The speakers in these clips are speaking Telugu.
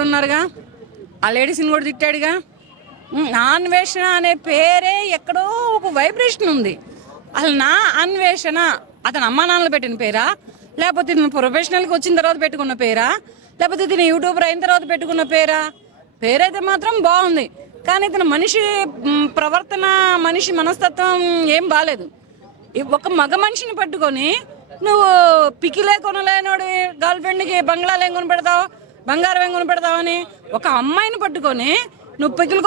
ఉన్నారుగా ఆ లేడీస్ని కూడా తిట్టాడుగా. అన్వేషణ అనే పేరే ఎక్కడో ఒక వైబ్రేషన్ ఉంది. అసలు నా అన్వేషణ అతను అమ్మా నాన్నలు పెట్టిన పేరా, లేకపోతే ఇతను ప్రొఫెషనల్కి వచ్చిన తర్వాత పెట్టుకున్న పేరా, లేకపోతే ఇతను యూట్యూబర్ అయిన తర్వాత పెట్టుకున్న పేరా? పేరైతే మాత్రం బాగుంది, కానీ ఇతను మనిషి ప్రవర్తన, మనిషి మనస్తత్వం ఏం బాగాలేదు. ఒక మగ మనిషిని పట్టుకొని నువ్వు పికిలే కొనలేనోడి గర్ల్ ఫ్రెండ్కి బంగ్లాలు ఏం కొని పెడతావు, బంగారం ఏం కొని పెడతావని ఒక అమ్మాయిని పట్టుకొని నువ్వు పికిలు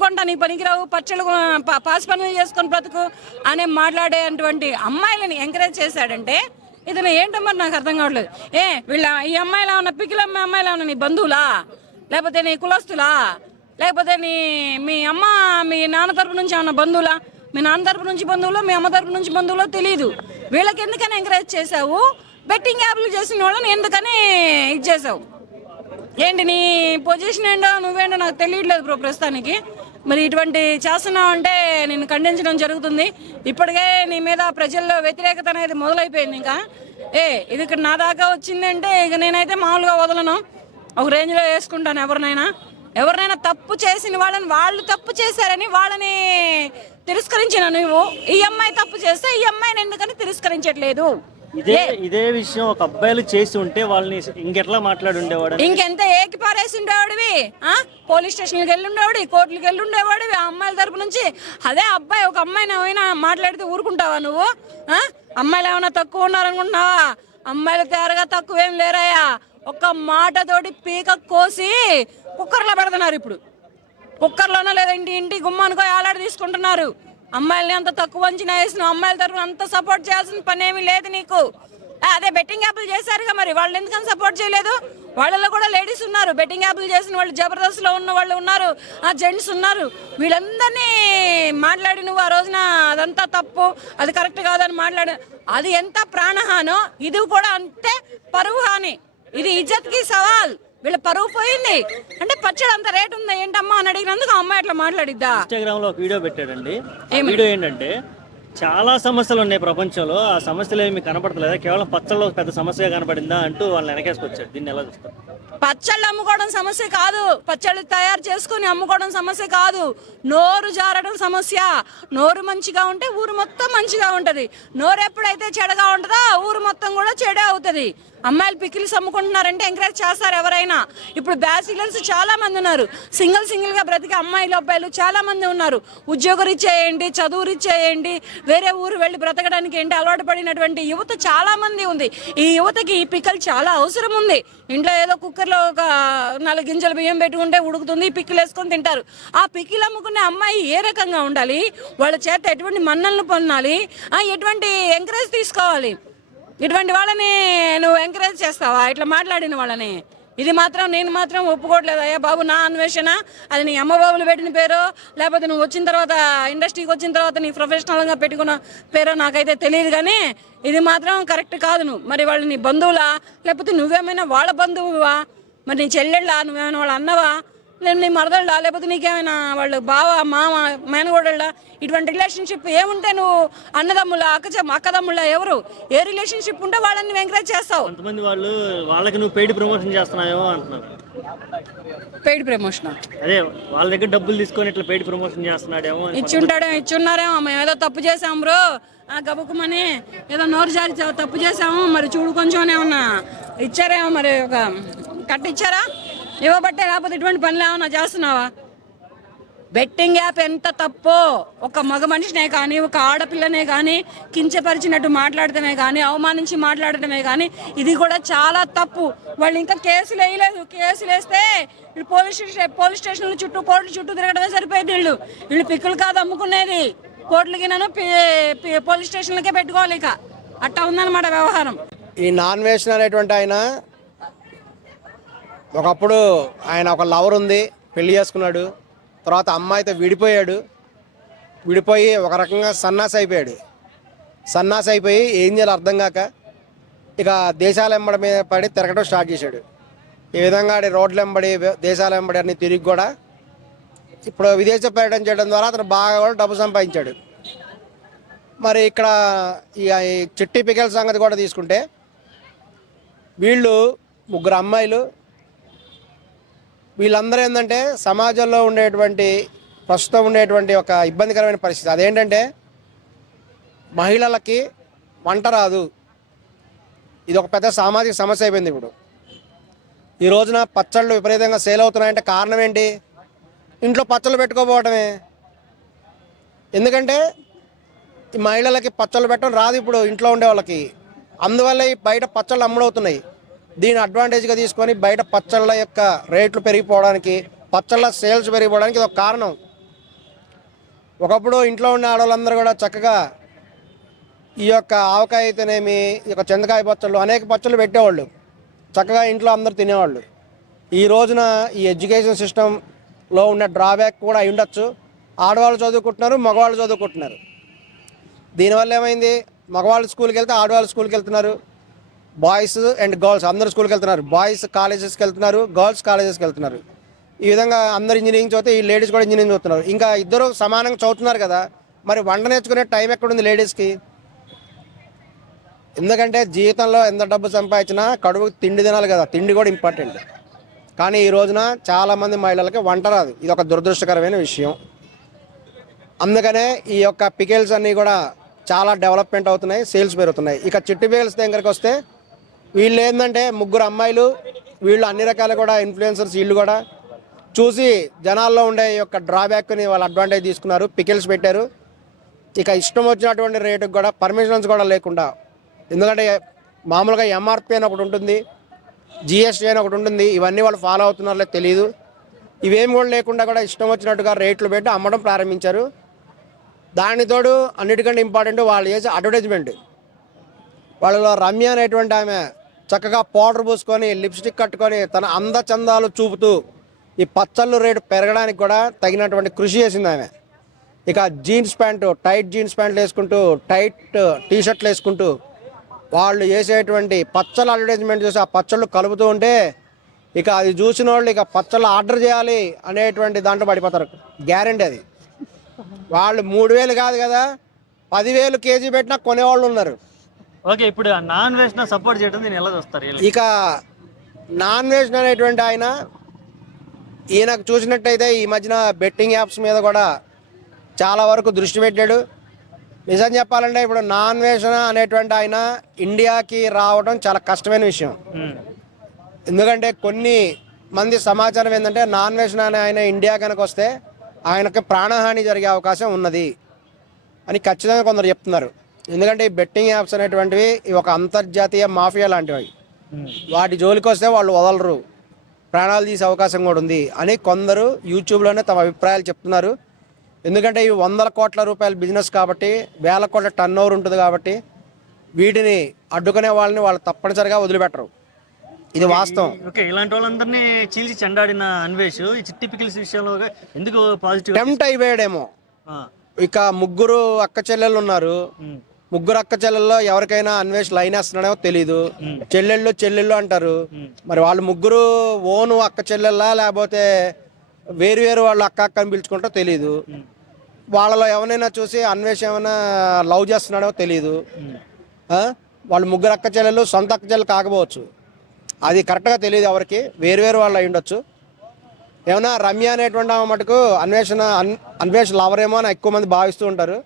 కొంటా, నీ పనికిరావు, పచ్చళ్ళు పాసి పనులు చేసుకొని బ్రతుకు అని మాట్లాడేటువంటి అమ్మాయిలని ఎంకరేజ్ చేశాడంటే ఇతను ఏంటో మరి నాకు అర్థం కావట్లేదు. ఈ అమ్మాయిలా ఉన్న పికిలమ్మ అమ్మాయిలా ఉన్న నీ బంధువులా, లేకపోతే నీ కులస్తులా, లేకపోతే మీ అమ్మ మీ నాన్న తరపు నుంచి ఏమన్నా బంధువులా? మీ నాన్న తరపు నుంచి బంధువులో, మీ అమ్మ తరపు నుంచి బంధువులో తెలియదు. వీళ్ళకి ఎందుకని ఎంకరేజ్ చేసావు? బెట్టింగ్ యాప్లు చేసిన వాళ్ళని ఎందుకని ఇచ్చేసావు? ఏంటి నీ పొజిషన్ ఏంటో నువ్వేంటో నాకు తెలియట్లేదు బ్రో ప్రస్తుతానికి. మరి ఇటువంటి చేస్తున్నావు అంటే నేను ఖండించడం జరుగుతుంది. ఇప్పటికే నీ మీద ప్రజల్లో వ్యతిరేకత అనేది మొదలైపోయింది. ఇంకా ఇది ఇక్కడ నా దాకా వచ్చిందంటే ఇక నేనైతే మామూలుగా వదలను, ఒక రేంజ్లో వేసుకుంటాను. ఎవరినైనా తప్పు చేసిన వాళ్ళని, వాళ్ళు తప్పు చేశారని వాళ్ళని తిరస్కరించిన నువ్వు ఈ అమ్మాయి తప్పు చేస్తే ఈ అమ్మాయిని ఎందుకని తిరస్కరించట్లేదు? ఇదే విషయం ఒక అబ్బాయిలు చేసి ఉంటే వాళ్ళని ఇంకెట్లా మాట్లాడుండేవాడు, ఇంకెంత ఏకిపారేసి ఉండేవాడివి. పోలీస్ స్టేషన్కి వెళ్ళి ఉండేవాడు, కోర్టులకు వెళ్ళి ఉండేవాడివి ఆ అమ్మాయిల తరపు నుంచి. అదే అబ్బాయి ఒక అమ్మాయిని ఏమైనా మాట్లాడితే ఊరుకుంటావా నువ్వు? అమ్మాయిలు ఏమైనా తక్కువ ఉన్నారనుకుంటున్నావా? అమ్మాయిలు తేరగా తక్కువేం లేరాయా. ఒక్క మాటతోటి పీక కోసి కుక్కర్లో పెడుతున్నారు. ఇప్పుడు కుక్కర్లోనో లేదంటే ఇంటి గుమ్మానుకో ఆలాడి తీసుకుంటున్నారు. అమ్మాయిల్ని అంత తక్కువ అంచనా వేసిన అమ్మాయిల తరఫున అంత సపోర్ట్ చేయాల్సిన పని ఏమీ లేదు నీకు. అదే బెట్టింగ్ యాప్లు చేశారుగా, మరి వాళ్ళు ఎందుకని సపోర్ట్ చేయలేదు? వాళ్ళలో కూడా లేడీస్ ఉన్నారు, బెట్టింగ్ యాప్లు చేసిన వాళ్ళు, జబర్దస్త్లో ఉన్న వాళ్ళు ఉన్నారు, జెంట్స్ ఉన్నారు. వీళ్ళందరినీ మాట్లాడి నువ్వు ఆ రోజున అదంతా తప్పు, అది కరెక్ట్ కాదని మాట్లాడు. అది ఎంత ప్రాణహానో ఇది కూడా అంతే పరువు హాని. ఇది ఇజ్జత్కి సవాల్. వీళ్ళ పరువు పోయింది అంటే పచ్చడి అంత రేటు ఉందా ఏంటమ్మా అని అడిగినందుకు అమ్మాయి అట్లా మాట్లాడిద్దా? ఇన్స్టాగ్రామ్ లో ఒక వీడియో పెట్టాడండి. వీడియో ఏంటంటే చాలా సమస్యలు ఉన్నాయి ప్రపంచంలో, ఆ సమస్యలు ఏమి కనపడతలేదా, కేవలం పచ్చళ్ళు పెద్ద సమస్య కనపడిందా అంటూ వాళ్ళని వెనకేసుకొచ్చాడు. దీన్ని ఎలా చూస్తారు? పచ్చళ్ళు అమ్ముకోవడం సమస్య కాదు, పచ్చళ్ళు తయారు చేసుకుని అమ్ముకోవడం సమస్య కాదు, నోరు జారడం సమస్య. నోరు మంచిగా ఉంటే ఊరు మొత్తం మంచిగా ఉంటది. నోరు ఎప్పుడైతే చెడగా ఉంటుందో ఊరు మొత్తం కూడా చెడే అవుతుంది. అమ్మాయిలు పికిల్స్ అమ్ముకుంటున్నారంటే ఎంకరేజ్ చేస్తారు ఎవరైనా. ఇప్పుడు బ్యాచిలర్స్ చాలా మంది ఉన్నారు, సింగిల్గా బ్రతికే అమ్మాయిలు అబ్బాయిలు చాలా మంది ఉన్నారు. ఉద్యోగరీత్యేయండి, చదువురీత్యేయండి, వేరే ఊరు వెళ్ళి బ్రతకడానికి ఏంటి అలవాటు పడినటువంటి యువత చాలా మంది ఉంది. ఈ యువతకి ఈ పిక్కలు చాలా అవసరం ఉంది. ఇంట్లో ఏదో కుక్కర్లో ఒక 4 గింజలు బియ్యం పెట్టుకుంటే ఉడుకుతుంది, పిక్కలు వేసుకొని తింటారు. ఆ పికిలు అమ్ముకునే అమ్మాయి ఏ రకంగా ఉండాలి, వాళ్ళ చేత ఎటువంటి మన్నలను పొందాలి, ఎటువంటి ఎంకరేజ్ తీసుకోవాలి? ఇటువంటి వాళ్ళని నువ్వు ఎంకరేజ్ చేస్తావా ఇట్లా మాట్లాడిన వాళ్ళని? ఇది మాత్రం నేను మాత్రం ఒప్పుకోవట్లేదు. అయ్యా బాబు, నా అన్వేషణ అది నీ అమ్మ బాబులు పెట్టిన పేరో, లేకపోతే నువ్వు వచ్చిన తర్వాత ఇండస్ట్రీకి వచ్చిన తర్వాత నీ ప్రొఫెషనల్గా పెట్టుకున్న పేరో నాకైతే తెలియదు, కానీ ఇది మాత్రం కరెక్ట్ కాదు. నువ్వు మరి వాళ్ళు నీ బంధువులా, లేకపోతే నువ్వేమైనా వాళ్ళ బంధువువా? మరి నీ చెల్లెళ్ళా, నువ్వేమైనా వాళ్ళ అన్నవా, లేదు నీ మరదళ్ళా, లేకపోతే నీకేమైనా వాళ్ళు బావ మామ మేనగోడళ్ళా? ఇటువంటి రిలేషన్షిప్ ఏముంటే నువ్వు అన్నదమ్ముళ్ళ అక్కదమ్ముళ్ళ ఎవరు ఏ రిలేషన్షిప్ ఉంటే వాళ్ళని ఎంకరేజ్ చేస్తావు? కొంతమంది వాళ్ళకి నువ్వు పెయిడ్ ప్రమోషన్ చేస్తున్నావేమో అంటున్నారు. పెయిడ్ ప్రమోషన్ అదే వాళ్ళ దగ్గర డబ్బులు తీసుకొని ఇట్లా పెయిడ్ ప్రమోషన్ చేస్తున్నాడేమో, ఇచ్చున్నారేమో. మేము ఏదో తప్పు చేసాం బ్రో, గబుకుమని ఏదో నోరు జారి తప్పు చేసాము, మరి చూడు కొంచెం ఏమన్నా ఇచ్చారేమో, మరి ఒక కట్ట ఇచ్చారా? ఇవ్వబట్టే, లేకపోతే ఇటువంటి పనులు ఏమన్నా చేస్తున్నావా? బెట్టింగ్ యాప్ ఎంత తప్పో, ఒక మగ మనిషినే కానీ ఒక ఆడపిల్లనే కానీ కించపరిచినట్టు మాట్లాడటమే కానీ, అవమానించి మాట్లాడటమే కానీ ఇది కూడా చాలా తప్పు. వాళ్ళు ఇంకా కేసులు వేయలేదు. కేసులు వేస్తే పోలీస్ స్టేషన్ల చుట్టూ, కోర్టుల చుట్టూ తిరగడమే సరిపోయింది. వీళ్ళు పిక్కులు కాదు అమ్ముకునేది, కోర్టులకి నన్ను పోలీస్ స్టేషన్లకే పెట్టుకోవాలి. ఇక అట్టా ఉందన్నమాట వ్యవహారం. ఈ నాన్ వేషన్ అనేటువంటి ఆయన ఒకప్పుడు ఆయన ఒక లవర్ ఉంది, పెళ్లి చేసుకున్నాడు, తర్వాత అమ్మాయితో విడిపోయి ఒక రకంగా సన్నాసి అయిపోయి ఏం చేయాలో అర్థం కాక ఇక దేశాల వెంబడి మీద పడి తిరగడం స్టార్ట్ చేశాడు. ఈ విధంగా రోడ్ల వెంబడి దేశాల వెంబడి అన్ని తిరిగి కూడా ఇప్పుడు విదేశ పర్యటన చేయడం ద్వారా అతను బాగా కూడా డబ్బు సంపాదించాడు. మరి ఇక్కడ ఈ చిట్టి పికల్ సంగతి కూడా తీసుకుంటే వీళ్ళు 3 అమ్మాయిలు వీళ్ళందరూ ఏంటంటే సమాజంలో ఉండేటువంటి ప్రస్తుతం ఉండేటువంటి ఒక ఇబ్బందికరమైన పరిస్థితి అదేంటంటే మహిళలకి వంట రాదు. ఇది ఒక పెద్ద సామాజిక సమస్య అయిపోయింది ఇప్పుడు. ఈ రోజున పచ్చళ్ళు విపరీతంగా సేల్ అవుతున్నాయంటే కారణం ఏంటి? ఇంట్లో పచ్చళ్ళు పెట్టుకోపోవడమే. ఎందుకంటే ఈ మహిళలకి పచ్చళ్ళు పెట్టడం రాదు ఇప్పుడు ఇంట్లో ఉండే వాళ్ళకి. అందువల్ల ఈ బయట పచ్చళ్ళు అమ్ముడవుతున్నాయి. దీని అడ్వాంటేజ్గా తీసుకొని బయట పచ్చళ్ళ యొక్క రేట్లు పెరిగిపోవడానికి, పచ్చళ్ళ సేల్స్ పెరిగిపోవడానికి ఇది ఒక కారణం. ఒకప్పుడు ఇంట్లో ఉన్న ఆడవాళ్ళందరూ కూడా చక్కగా ఈ యొక్క ఆవకాయ అయితేనేమి, ఈ యొక్క చింతకాయ పచ్చళ్ళు, అనేక పచ్చళ్ళు పెట్టేవాళ్ళు, చక్కగా ఇంట్లో అందరూ తినేవాళ్ళు. ఈ రోజున ఈ ఎడ్యుకేషన్ సిస్టంలో ఉన్న డ్రాబ్యాక్ కూడా అయి ఉండొచ్చు. ఆడవాళ్ళు చదువుకుంటున్నారు, మగవాళ్ళు చదువుకుంటున్నారు. దీనివల్ల ఏమైంది? మగవాళ్ళు స్కూల్కి వెళ్తే ఆడవాళ్ళు స్కూల్కి వెళ్తున్నారు. బాయ్స్ అండ్ గర్ల్స్ అందరూ స్కూల్కి వెళ్తున్నారు. బాయ్స్ కాలేజెస్కి వెళ్తున్నారు, గర్ల్స్ కాలేజెస్కి వెళ్తున్నారు. ఈ విధంగా అందరు ఇంజనీరింగ్ చదివితే ఈ లేడీస్ కూడా ఇంజనీరింగ్ చదువుతున్నారు. ఇంకా ఇద్దరు సమానంగా చదువుతున్నారు కదా, మరి వంట నేర్చుకునే టైం ఎక్కడుంది లేడీస్కి? ఎందుకంటే జీవితంలో ఎంత డబ్బు సంపాదించినా కడుపుకి తిండి తినాలి కదా, తిండి కూడా ఇంపార్టెంట్. కానీ ఈ రోజున చాలామంది మహిళలకి వంట రాదు. ఇది ఒక దురదృష్టకరమైన విషయం. అందుకనే ఈ యొక్క పికెల్స్ అన్నీ కూడా చాలా డెవలప్మెంట్ అవుతున్నాయి, సేల్స్ పెరుగుతున్నాయి. ఇక చిట్టి పికెల్స్ దగ్గరికి వస్తే వీళ్ళు ఏంటంటే ముగ్గురు అమ్మాయిలు, వీళ్ళు అన్ని రకాల కూడా ఇన్ఫ్లుయెన్సర్స్, వీళ్ళు కూడా చూసి జనాల్లో ఉండే ఈ యొక్క డ్రాబ్యాక్ని వాళ్ళు అడ్వాంటేజ్ తీసుకున్నారు, పికెల్స్ పెట్టారు. ఇక ఇష్టం వచ్చినటువంటి రేటుకి కూడా పర్మిషన్స్ కూడా లేకుండా, ఎందుకంటే మామూలుగా ఎంఆర్పి అని ఒకటి ఉంటుంది, జిఎస్టీ అని ఒకటి ఉంటుంది, ఇవన్నీ వాళ్ళు ఫాలో అవుతున్నారో తెలియదు. ఇవేం కూడా లేకుండా కూడా ఇష్టం వచ్చినట్టుగా రేట్లు పెట్టి అమ్మడం ప్రారంభించారు. దానితోడు అన్నిటికంటే ఇంపార్టెంట్ వాళ్ళు చేసే అడ్వర్టైజ్మెంట్. వాళ్ళలో రమ్య అనేటువంటి ఆమె చక్కగా పౌడర్ పూసుకొని లిప్స్టిక్ కట్టుకొని తన అందచందాలు చూపుతూ ఈ పచ్చళ్ళు రేటు పెరగడానికి కూడా తగినటువంటి కృషి చేసింది ఆమె. ఇక జీన్స్ ప్యాంటు, టైట్ జీన్స్ ప్యాంట్లు వేసుకుంటూ, టైట్ టీషర్ట్లు వేసుకుంటూ వాళ్ళు చేసేటువంటి పచ్చళ్ళ అడ్వర్టైజ్మెంట్ చూసి ఆ పచ్చళ్ళు కలుపుతూ ఉంటే ఇక అది చూసిన వాళ్ళు ఇక పచ్చళ్ళు ఆర్డర్ చేయాలి అనేటువంటి దాంట్లో పడిపోతారు. గ్యారెంటీ అది. వాళ్ళు 3,000 కాదు కదా, 10,000 కేజీ పెట్టినా కొనేవాళ్ళు ఉన్నారు. ఓకే, ఇప్పుడు నాన్ వెజ్ సపోర్ట్ చేయడం దీన్ని ఎలా చూస్తారు? ఇక నాన్ వెజ్ అనేటువంటి ఈయనకు చూసినట్టయితే ఈ మధ్యన బెట్టింగ్ యాప్స్ మీద కూడా చాలా వరకు దృష్టి పెట్టాడు. నిజం చెప్పాలంటే ఇప్పుడు నాన్ వెజ్ అనేటువంటి ఆయన ఇండియాకి రావడం చాలా కష్టమైన విషయం. ఎందుకంటే కొన్ని మంది సమాచారం ఏంటంటే నాన్ వెజ్ అనే ఆయన ఇండియా కనుక వస్తే ఆయనకి ప్రాణహాని జరిగే అవకాశం ఉన్నది అని ఖచ్చితంగా కొందరు చెప్తున్నారు. ఎందుకంటే ఈ బెట్టింగ్ యాప్స్ అనేటువంటివి ఒక అంతర్జాతీయ మాఫియా లాంటివి. వాటి జోలికి వస్తే వాళ్ళు వదలరు, ప్రాణాలు తీసే అవకాశం కూడా ఉంది అని కొందరు యూట్యూబ్లోనే తమ అభిప్రాయాలు చెప్తున్నారు. ఎందుకంటే ఇవి 100 కోట్ల రూపాయల బిజినెస్ కాబట్టి, 1000 కోట్ల టర్న్ ఓవర్ ఉంటుంది కాబట్టి వీటిని అడ్డుకునే వాళ్ళని వాళ్ళు తప్పనిసరిగా వదిలిపెట్టరు. ఇది వాస్తవం. ఓకే, ఇలాంటి వాళ్ళందరినీ చీల్చి చెండాడిన అన్వేష్ ఈ చిట్టి పికిల్స్ విషయంలో ఎందుకు పాజిటివ్ టెంప్ట్ అయిపోయాడేమో. ఇక ముగ్గురు అక్క చెల్లెళ్ళు ఉన్నారు. ముగ్గురు అక్క చెల్లెల్లో ఎవరికైనా అన్వేష్ లైన్ వేస్తున్నాడేమో తెలీదు. చెల్లెళ్ళు అంటారు. మరి వాళ్ళు ముగ్గురు ఓను అక్క చెల్లెళ్ళా లేకపోతే వేరు వాళ్ళు అక్క అని పిలుచుకుంటో తెలీదు. వాళ్ళలో ఎవరైనా చూసి అన్వేష్ ఏమైనా లవ్ చేస్తున్నాడో తెలీదు. వాళ్ళు ముగ్గురు అక్క చెల్లెళ్ళు సొంత అక్క చెల్లెలు కాకపోవచ్చు, అది కరెక్ట్గా తెలియదు ఎవరికి. వేరు వాళ్ళు అయి ఉండొచ్చు. ఏమన్నా రమ్య అనేటువంటి ఆమె మటుకు అన్వేష్ లవర్ ఏమో అని ఎక్కువ మంది భావిస్తూ ఉంటారు.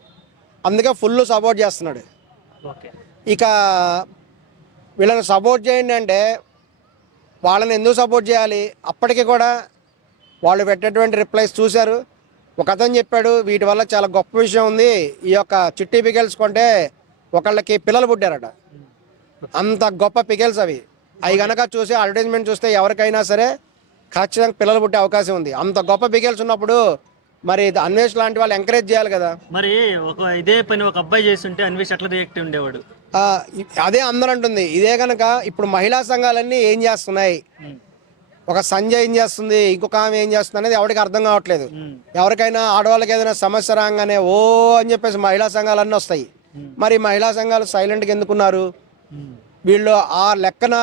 అందుకే ఫుల్ సపోర్ట్ చేస్తున్నాడు. ఇక వీళ్ళని సపోర్ట్ చేయండి అంటే వాళ్ళని ఎందుకు సపోర్ట్ చేయాలి? అప్పటికి కూడా వాళ్ళు పెట్టేటువంటి రిప్లైస్ చూశారు. ఒక అతను చెప్పాడు వీటి వల్ల చాలా గొప్ప విషయం ఉంది, ఈ యొక్క చిట్టి పికెల్స్ కొంటే ఒకళ్ళకి పిల్లలు పుట్టారట. అంత గొప్ప పికెల్స్ అవి కనుక చూసి అడ్వర్టైజ్మెంట్ చూస్తే ఎవరికైనా సరే ఖచ్చితంగా పిల్లలు పుట్టే అవకాశం ఉంది. అంత గొప్ప పికెల్స్ ఉన్నప్పుడు మరి అన్వేష్ లాంటి వాళ్ళు ఎంకరేజ్ చేయాలి కదా. మరి ఇదే పని ఒక అబ్బాయి చేస్తుంటే అన్వేష్ అట్లా రియాక్ట్ ఉండేవాడు. అదే అందరూ అంటుంది. ఇదే కనుక ఇప్పుడు మహిళా సంఘాలన్నీ ఏం చేస్తున్నాయి, ఒక సంజయ్ ఏం చేస్తుంది, ఇంకొక ఆమె ఏం చేస్తుంది అనేది ఎవరికి అర్థం కావట్లేదు. ఎవరికైనా ఆడవాళ్ళకి ఏదైనా సమస్య రాగానే ఓ అని చెప్పేసి మహిళా సంఘాలన్నీ వస్తాయి. మరి మహిళా సంఘాలు సైలెంట్గా ఎందుకున్నారు? వీళ్ళు ఆ లెక్కన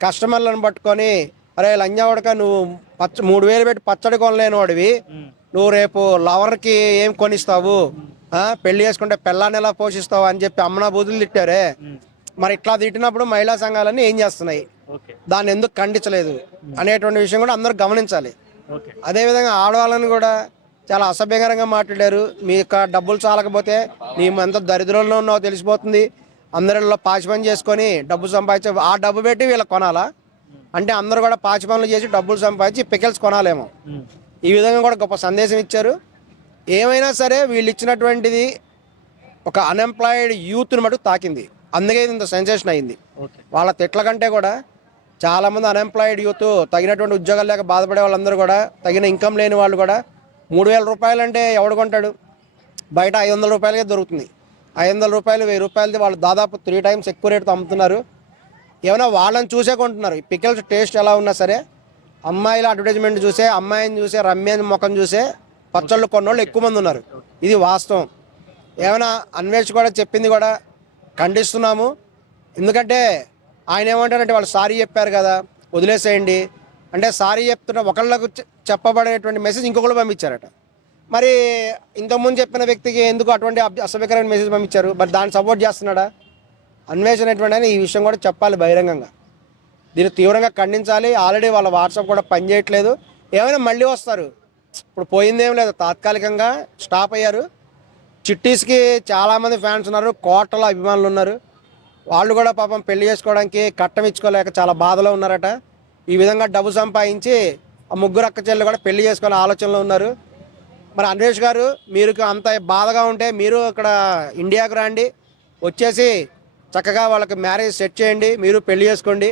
కస్టమర్లను పట్టుకొని అరే లంజావడక నువ్వు 3,000 పెట్టి పచ్చడి కొనలేని వాడివి, నువ్వు రేపు లవర్కి ఏం కొనిస్తావు, పెళ్లి చేసుకుంటే పెళ్ళాన్ని ఎలా పోషిస్తావు అని చెప్పి అమ్మనా బూతులు తిట్టారే. మరి ఇట్లా తిట్టినప్పుడు మహిళా సంఘాలన్నీ ఏం చేస్తున్నాయి? ఓకే దాన్ని ఎందుకు ఖండించలేదు అనేటువంటి విషయం కూడా అందరూ గమనించాలి. ఓకే అదేవిధంగా ఆడవాళ్ళని కూడా చాలా అసభ్యకరంగా మాట్లాడారు. మీ యొక్క డబ్బులు చాలకపోతే నీ ఎంత దరిద్రంలో ఉన్నావో తెలిసిపోతుంది, అందరిలో పాచి పని చేసుకొని డబ్బు సంపాదించే ఆ డబ్బు పెట్టి వీళ్ళకి కొనాలా అంటే అందరూ కూడా పాచి పనులు చేసి డబ్బులు సంపాదించి పికెల్స్ కొనాలేమో. ఈ విధంగా కూడా గొప్ప సందేశం ఇచ్చారు. ఏమైనా సరే వీళ్ళు ఇచ్చినటువంటిది ఒక అన్ఎంప్లాయిడ్ యూత్ని మటుకు తాకింది, అందుకే ఇది ఇంత సెన్సేషన్ అయింది. ఓకే వాళ్ళ తిట్ల కంటే కూడా చాలామంది అన్ఎంప్లాయిడ్ యూత్ తగినటువంటి ఉద్యోగాలు లేక బాధపడే వాళ్ళందరూ కూడా, తగిన ఇన్కమ్ లేని వాళ్ళు కూడా 3,000 రూపాయలు అంటే ఎవడు కొంటాడు? బయట 500 రూపాయలకే దొరుకుతుంది. 500 రూపాయలు 1000 రూపాయలది వాళ్ళు దాదాపు 3 టైమ్స్ ఎక్కువ రేటుతో అమ్ముతున్నారు. ఏమైనా వాళ్ళని చూసే కొంటున్నారు. ఈ పికిల్స్ టేస్ట్ ఎలా ఉన్నా సరే అమ్మాయిల అడ్వర్టైజ్మెంట్ చూసే, అమ్మాయిని చూసే, రమ్యాని ముఖం చూసే పచ్చళ్ళు కొన్నోళ్ళు ఎక్కువ మంది ఉన్నారు. ఇది వాస్తవం. ఏమైనా అన్వేష్ కూడా చెప్పింది కూడా ఖండిస్తున్నాము. ఎందుకంటే ఆయన ఏమంటారంటే వాళ్ళు సారీ చెప్పారు కదా వదిలేసేయండి అంటే, సారీ చెప్తున్న ఒకళ్ళకు చెప్పబడేటువంటి మెసేజ్ ఇంకొకళ్ళు పంపించారట. మరి ఇంతకుముందు చెప్పిన వ్యక్తికి ఎందుకు అటువంటి అసభ్యకరమైన మెసేజ్ పంపించారు? మరి దాన్ని సపోర్ట్ చేస్తున్నాడా? అన్వేషణ ఈ విషయం కూడా చెప్పాలి బహిరంగంగా. దీన్ని తీవ్రంగా ఖండించాలి. ఆల్రెడీ వాళ్ళ వాట్సాప్ కూడా పనిచేయట్లేదు. ఏమైనా మళ్ళీ వస్తారు, ఇప్పుడు పోయిందేం లేదు, తాత్కాలికంగా స్టాప్ అయ్యారు. చిట్టీస్కి చాలామంది ఫ్యాన్స్ ఉన్నారు, కోట్ల అభిమానులు ఉన్నారు. వాళ్ళు కూడా పాపం పెళ్లి చేసుకోవడానికి కట్టం ఇచ్చుకోలేక చాలా బాధలో ఉన్నారట. ఈ విధంగా డబ్బు సంపాదించి ఆ ముగ్గురు అక్క చెల్లెలు కూడా పెళ్లి చేసుకోవాలనే ఆలోచనలో ఉన్నారు. మరి అన్వేష్ గారు మీరు అంత బాధగా ఉంటే మీరు ఇక్కడ ఇండియాకు రండి, వచ్చేసి చక్కగా వాళ్ళకి మ్యారేజ్ సెట్ చేయండి, మీరు పెళ్లి చేసుకోండి.